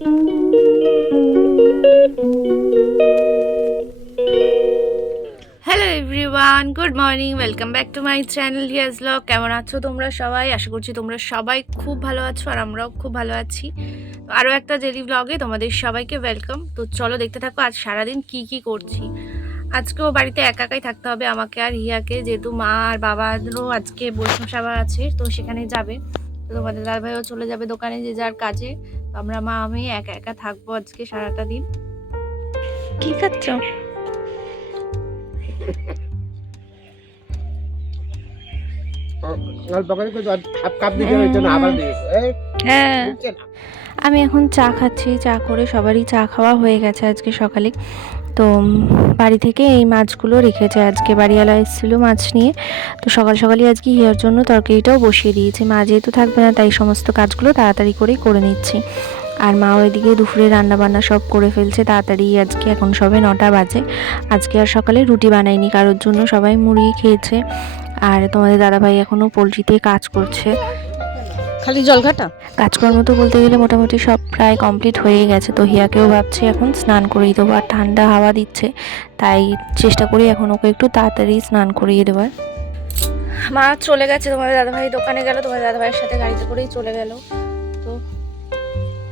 Hello everyone, good morning, welcome back to my channel Hiya's blog. কেমন আছো তোমরা সবাই? আশা করছি তোমরা সবাই খুব ভালো আছো আর আমরাও খুব ভালো আছি। তো আরও একটা ডেলি ব্লগে তোমাদের সবাইকে ওয়েলকাম। তো চলো দেখতে থাকো আজ সারাদিন কি করছি। আজকেও বাড়িতে একা একাই থাকতে হবে আমাকে আর হিয়াকে, যেহেতু মা আর বাবারও আজকে বৈষ্ণব সেবা আছে, তো সেখানে যাবে। তো তোমাদের দাদাভাইও চলে যাবে দোকানে যে যার কাজে। তো আমরা মা আমি একা একা থাকবো আজকে সারাটা দিন। কি খাচ্ছ? হ্যাঁ, আমি এখন চা খাচ্ছি। চা করে সবারই চা খাওয়া হয়ে গেছে আজকে সকালে। তো বাড়ি থেকে এই মাছগুলো রেখেছে, আজকে বাড়িওয়ালা এসেছিলো মাছ নিয়ে। তো সকাল সকালই আজকে হিয়ার জন্য তরকারিটাও বসিয়ে দিয়েছি। মা যেহেতু থাকবে না তাই সমস্ত কাজগুলো তাড়াতাড়ি করেই করে নিচ্ছি। আর মা ওইদিকে দুপুরে রান্নাবান্না সব করে ফেলছে তাড়াতাড়ি। আজকে এখন সবে 9টা বাজে। আজকে আর সকালে রুটি বানাইনি কারোর জন্য, সবাই মুড়ি খেয়েছে। আর তোমাদের দাদাভাই এখনও পোলট্রিতে কাজ করছে। খালি জলঘাটা কাজকর্ম তো বলতে গেলে মোটামুটি সব প্রায় কমপ্লিট হয়ে গেছে। তো হিয়াকেও ভাবছি এখন স্নান করিয়ে দেবো, আর ঠান্ডা হাওয়া দিচ্ছে তাই চেষ্টা করি এখন ওকে একটু তাড়াতাড়ি স্নান করিয়ে দেওয়ার। মা চলে গেছে, তোমাদের দাদাভাই দোকানে গেল, তোমাদের দাদাভাইয়ের সাথে গাড়িতে করেই চলে গেল। তো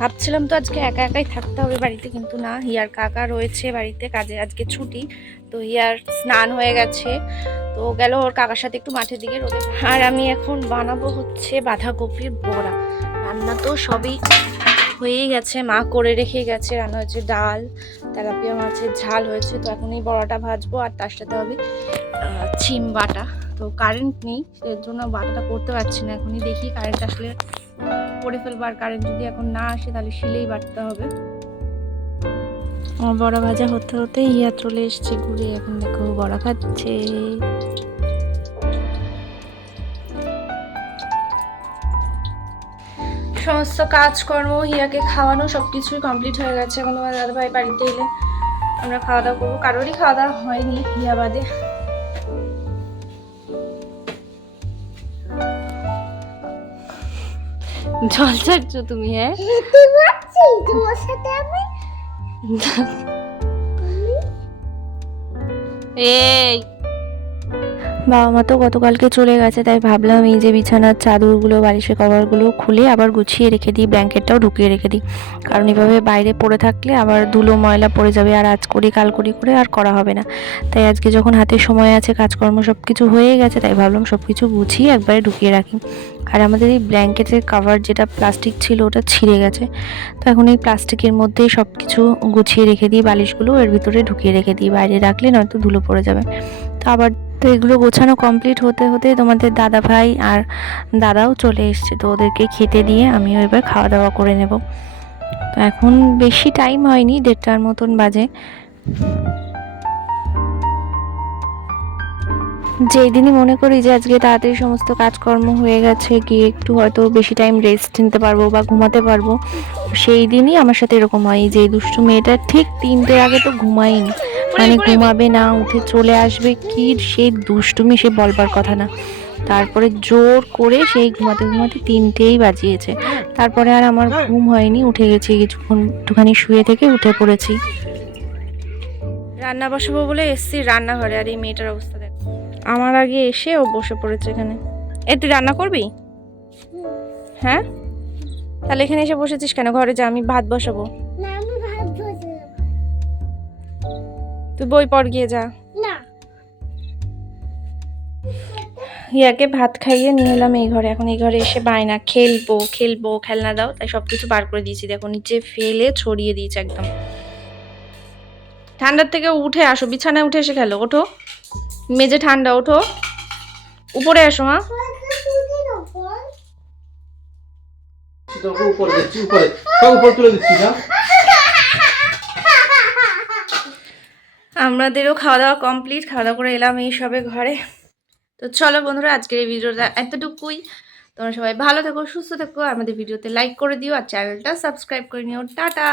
ভাবছিলাম তো আজকে একা একাই থাকতে হবে বাড়িতে, কিন্তু না, হিয়ার কাকা রয়েছে বাড়িতে কাজে, আজকে ছুটি। তো হিয়ার স্নান হয়ে গেছে, তো গেল ওর কাকার সাথে একটু মাঠের দিকে রোদে। আর আমি এখন বানাবো হচ্ছে বাঁধাকপির বড়া। রান্না তো সবই হয়েই গেছে, মা করে রেখে গেছে। রান্না হয়েছে ডাল, তেলাপিয়া মাছের ঝাল হয়েছে। তো এখন এই বড়াটা ভাজবো, আর তার সাথে হবে চিম বাটা। তো কারেন্ট নেই, এর জন্য বাটাটা করতে পারছি না। এখনই দেখি কারেন্ট আসলে করে ফেলবো, আর কারেন্ট যদি এখন না আসে তাহলে শিলেই বাটতে হবে। আমার বড়া ভাজা হতে হতে হিয়া চলে এসছে ঘুরে, এখন দেখো বড়া খাচ্ছে। সমস্ত কাজকর্ম, হিয়াকে খাওয়ানো সবকিছুই কমপ্লিট হয়ে গেছে। এখন তোমার দাদাভাই বাড়িতে এলে আমরা খাওয়া দাওয়া করবো। কারোরই খাওয়া দাওয়া হয়নি হিয়া বাদে। জল চাচ্ছো তুমি? হ্যাঁ, এই বাবা মা তো গতকালকে চলে গেছে, তাই ভাবলাম এই যে বিছানার চাদরগুলো, বালিশের কভারগুলো খুলে আবার গুছিয়ে রেখে দিই, ব্ল্যাঙ্কেটটাও ঢুকিয়ে রেখে দিই। কারণ এভাবে বাইরে পড়ে থাকলে আবার ধুলো ময়লা পড়ে যাবে, আর আজ করি কাল করি করে আর করা হবে না। তাই আজকে যখন হাতে সময় আছে, কাজকর্ম সব কিছু হয়ে গেছে, তাই ভাবলাম সব কিছু গুছিয়ে একবারে ঢুকিয়ে রাখি। আর আমাদের এই ব্ল্যাঙ্কেটের কভার যেটা প্লাস্টিক ছিল ওটা ছিঁড়ে গেছে, তো এখন এই প্লাস্টিকের মধ্যেই সব কিছু গুছিয়ে রেখে দিই, বালিশগুলো এর ভিতরে ঢুকিয়ে রেখে দিই, বাইরে রাখলে নয়তো ধুলো পড়ে যাবে। তো আবার তো এগুলো গোছানো কমপ্লিট হতে হতে তোমাদের দাদা ভাই আর দাদাও চলে এসছে। তো ওদেরকে খেতে দিয়ে আমিও এবার খাওয়া দাওয়া করে নেব। তো এখন বেশি টাইম হয়নি, 1:30টার মতন বাজে। যেই দিনই মনে করি যে আজকে তাড়াতাড়ি সমস্ত কাজকর্ম হয়ে গেছে, গিয়ে একটু হয়তো বেশি টাইম রেস্ট নিতে পারবো বা ঘুমাতে পারবো, সেই দিনই আমার সাথে এরকম হয় যে দুষ্টু মেয়েটা ঠিক 3টের আগে তো ঘুমায়নি, মানে ঘুমাবে না, উঠে চলে আসবে, কি সেই দুষ্টুমি সে বলবার কথা না। তারপরে জোর করে সেই ঘুমাতে ঘুমাতে 3টেই বাজিয়েছে। তারপরে আর আমার ঘুম হয়নি, উঠে গেছি কিছুক্ষণ, একটুখানি শুয়ে থেকে উঠে পড়েছি। রান্না বসাবো বলে এসছি রান্নাঘরে, আর এই মেয়েটার অবস্থা দেখ, আমার আগে এসে ও বসে পড়েছে এখানে। তুই রান্না করবি? হ্যাঁ, তাহলে এখানে এসে বসেছিস কেন? ঘরে যা, আমি ভাত বসাবো। তুই বই পড়, গিয়ে যা। হিয়াকে ভাত খাইয়ে নিয়ে এলাম এই ঘরে। এখন এই ঘরে এসে বায়না, খেলবো খেলবো, খেলনা দাও। তাই সবকিছু বার করে দিয়েছি, দেখো নিচে ফেলে ছড়িয়ে দিয়েছে একদম। ঠান্ডার থেকে উঠে আসো, বিছানায় উঠে এসে খেলো। ওঠো, মেজে ঠান্ডা, ওঠো উপরে আসো। মা আমাদেরও খাওয়া দাওয়া কমপ্লিট, খাওয়া দাওয়া করে এলাম এই সবে ঘরে। তো চলো বন্ধুরা, আজকের এই ভিডিওটা এতটুকুই। তোমরা সবাই ভালো থেকো, সুস্থ থেকো, আমাদের ভিডিওতে লাইক করে দিও, আর চ্যানেলটা সাবস্ক্রাইব করে নিও। টাটা।